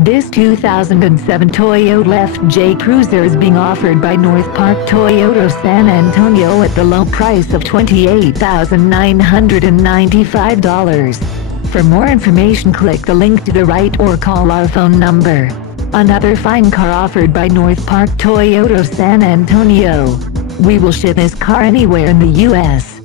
This 2007 Toyota FJ Cruiser is being offered by North Park Toyota San Antonio at the low price of $28,995. For more information, click the link to the right or call our phone number. Another fine car offered by North Park Toyota San Antonio. We will ship this car anywhere in the U.S.